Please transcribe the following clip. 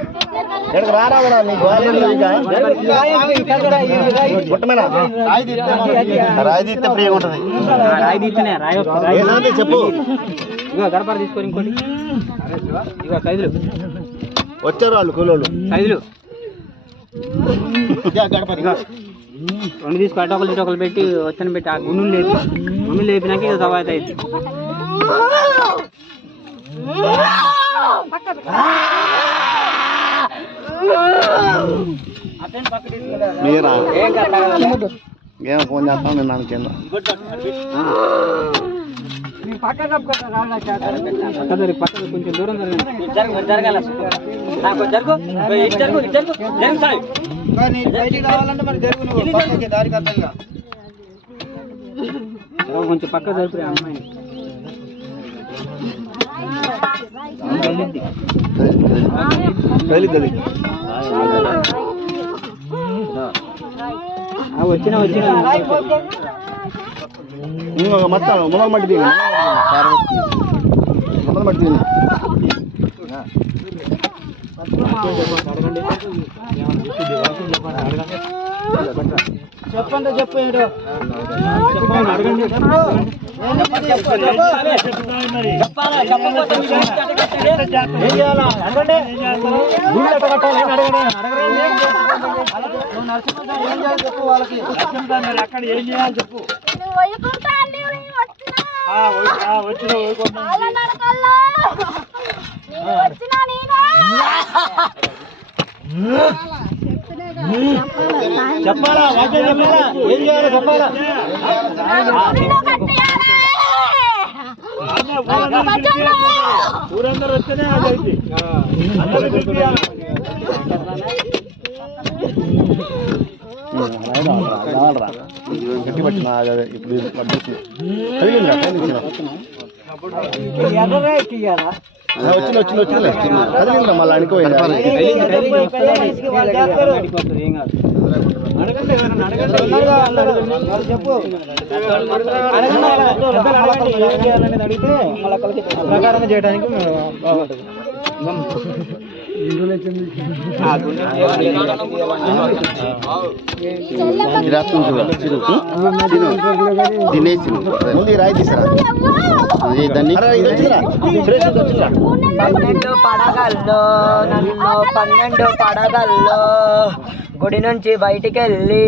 ఇక్కడికి రారా ఫ్రీగా ఉంటుంది రాయి చెప్పు గడపర తీసుకొని ఇంకోటి సైజులు వచ్చారు వాళ్ళు కూలోళ్ళు ఇగో రెండు తీసుకో అటు ఒకరు ఇటు ఒకరు పెట్టి వచ్చని పెట్టి. ఆ గుండులు లేపి గుండులు లేపినాక ఇది తవాత అయింది. మీరా? ఏం ఫోన్ చేస్తాం నేను నన్ను కింద కొంచెం దూరం జరగాల జరుగు జరుగు జరుగు జరుగు కొంచెం పక్క జరుపు అమ్మాయి వచ్చిన వచ్చిన. ఇంకొక మొత్తం మునగ మట్టి దిగు మునగ మట్టి దిగు చెప్పండి చెప్పండి అడగండి. చెప్పు వాళ్ళకి అక్కడ ఏం చేయాలి చెప్పు వచ్చినా చెప్పాలా వాక్యం చెప్పాలా? ఏం చేయాలో చెప్పాలా? నిన్ను కట్టేయాలి. నాకు భజనలు. ఊరందరూ వస్తేనే అది అందరూ పిలిపియాలి. గట్టి పట్టిన అదే ఇప్పుడు ఇది డబ్బు వచ్చింది వచ్చింది వచ్చింది వచ్చింది కదిలిందిరా మళ్ళీ అనుకోయింది అడగండి ఎవరన్నా అడగండి చెప్పు అడిగితే ప్రకారంగా చేయడానికి బాగుంటుంది తినేసి ముందు రాయి తీసురా. పన్నెండు పడగల్లో నన్ను పన్నెండు పడగల్లో గుడి నుంచి బయటికి వెళ్ళి